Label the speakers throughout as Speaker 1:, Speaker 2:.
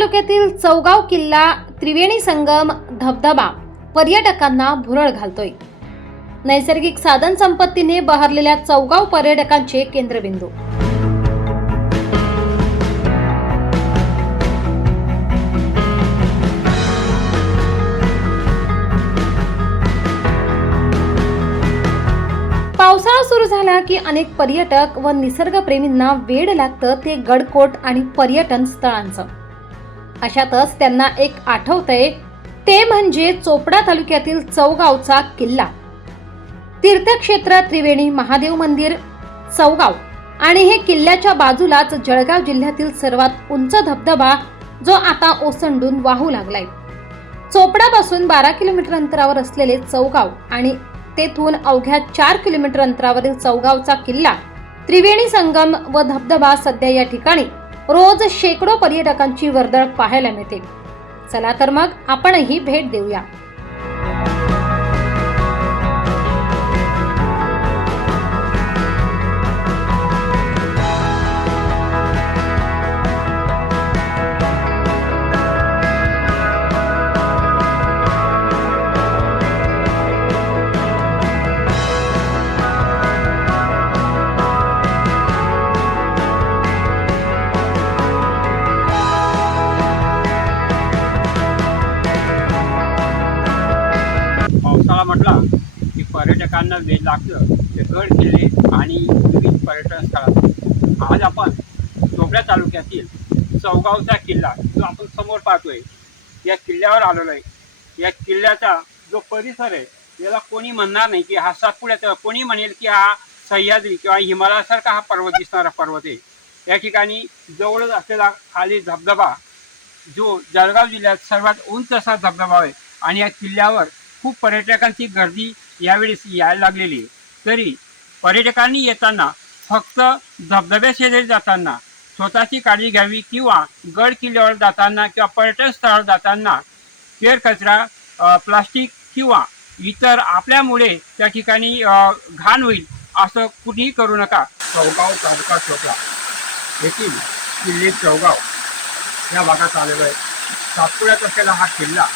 Speaker 1: तालुक्यातील चौगाव किल्ला त्रिवेणी संगम धबधबा पर्यटकांना भुरळ घालतोय. नैसर्गिक साधन संपत्तीने बहरलेल्या चौगाव पर्यटकांचे केंद्रबिंदू. पावसाळा सुरू झाला की अनेक पर्यटक व निसर्गप्रेमींना वेड लागतं ते गडकोट आणि पर्यटन स्थळांचं. अशातच त्यांना एक आठवतंय. ते म्हणजे चोपडा तालुक्यातील चौगावचा किल्ला. तीर्थक्षेत्र त्रिवेणी महादेव मंदिर चौगाव. आणि हे किल्ल्याच्या बाजूलाच जळगाव जिल्ह्यातील सर्वात उंच धबधबा जो आता ओसंडून वाहू लागलाय. चोपडापासून बारा किलोमीटर अंतरावर असलेले चौगाव आणि तेथून अवघ्या चार किलोमीटर अंतरावरील चौगावचा किल्ला त्रिवेणी संगम व धबधबा सध्या या ठिकाणी रोज शेकडो पर्यटकांची वर्दळ पाहायला मिळते. चला तर मग आपणही भेट देऊया.
Speaker 2: पर्यटकांना वेळ लागतं ते गड किल्ले आणि विविध पर्यटन स्थळात आज आपण चोपड्या तालुक्यातील चौगावचा किल्ला जो आपण समोर पाहतोय या किल्ल्यावर आलेलो आहे. या किल्ल्याचा जो परिसर आहे याला कोणी म्हणणार नाही की हा सातपुड्याचा कोणी म्हणेल की हा सह्याद्री किंवा हिमालयासारखा हा पर्वत दिसणारा पर्वत आहे. या ठिकाणी जवळच असलेला खाली धबधबा जो जळगाव जिल्ह्यात सर्वात उंच असा धबधबा आहे. आणि या किल्ल्यावर खूप पर्यटकांची गर्दी यावेळेस यायला लागलेली आहे. तरी पर्यटकांनी येताना फक्त धबधब्या शेजारी जाताना स्वतःची काळजी घ्यावी किंवा गड किल्ल्यावर जाताना किंवा पर्यटन स्थळावर जाताना केर कचरा प्लास्टिक किंवा इतर आपल्यामुळे त्या ठिकाणी घाण होईल असं कुठेही करू नका. चौगाव तालुका चोपला येथील किल्ले चौगाव. या भागात आलेलो आहे. सातपुड्यात असलेला हा किल्ला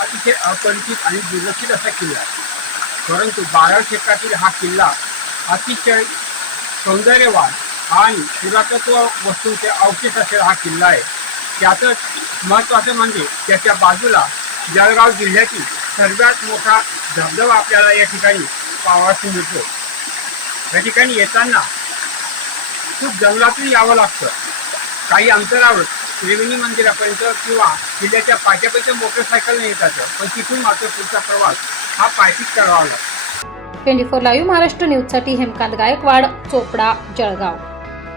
Speaker 2: अतिशय अपरिचित आणि दुर्लक्षित असा किल्ला आहे. परंतु बारा क्षेत्रातील हा किल्ला अतिशय सौंदर्यवान आणि पुरातत्व वस्तूंचे अवशेष असलेला हा किल्ला आहे. त्यातच महत्त्वाचं म्हणजे त्याच्या बाजूला जळगाव जिल्ह्यातील सर्वात मोठा धबधबा आपल्याला या ठिकाणी पावास मिळतो. या ठिकाणी येताना खूप जंगलातून यावं लागतं. काही अंतरावर त्रिवेणी मंदिरापर्यंत किंवा किल्ल्याच्या पाट्यापर्यंत मोटरसायकलने येतात पण तिथून मात्र पुढचा प्रवास हा पायपीच करावा लागतो.
Speaker 1: ट्वेंटी फोर लाईव्ह महाराष्ट्र न्यूजसाठी हेमकांत गायकवाड चोपडा जळगाव.